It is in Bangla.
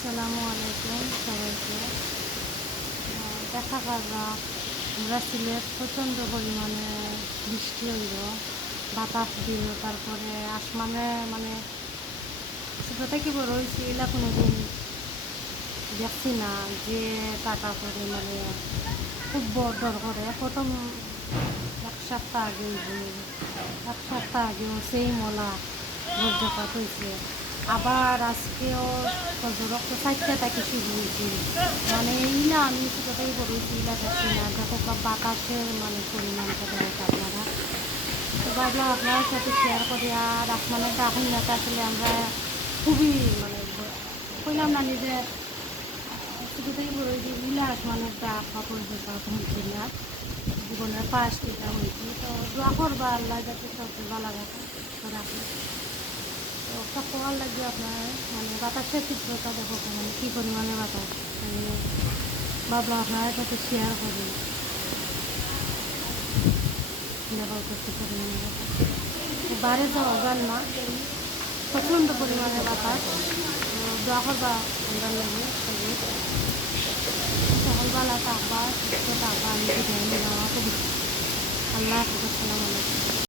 আসসালামু আলাইকুম সবাইকে। দেখা কররা আমরা সিলেট প্রচণ্ড পরিমাণে বৃষ্টি হইল, বাতাস দিল, তারপরে আসমানে মানে ছোটো থেকে বড় হয়েছি এলা কোনো দিন দেখছি না যে টাকা করে মানে খুব বড় করে। প্রথম এক সপ্তাহ আগে এক সপ্তাহ আগেও সেই মলা বজ্রপাত হয়েছে। আবার আজকেও রক্ত চারটা তাকে শুরু হয়েছে মানে ইলা আমি ছোটোটাই বলেছি ইলা দেখছি না, দেখো বাতাসের মানে পরিমাণটা দেখো আপনারা তো ভাবলাম আপনার সাথে শেয়ার করি, আর আসমানের ডাকুন যাতে আসলে আমরা খুবই মানে কইলাম না নিজে ছোটোটাই বলেছি ইলা আসমানের ডাক বা পরিচয় হয়েছে না। জীবনের পাশ এটা হয়েছে। তো দোয়া করবা, আল্লাহ যাতে সব ভালো রাখে। তো কোয়ার লাগবে আপনার মানে বাতাসের তীব্রতা দেখো মানে কী পরিমাণে বাতাস ভাবলাম আপনার সাথে শেয়ার করি দেখো কত পরিমাণে বাইরে যাওয়া না, প্রচণ্ড পরিমাণে বাতাস। দোয়া করবা আমরা লাগে সকালবেলা থাকবা সুস্থ থাকবা আমি বিদায় নিলাম আল্লাহ হাফিজ, আসসালামু আলাইকুম।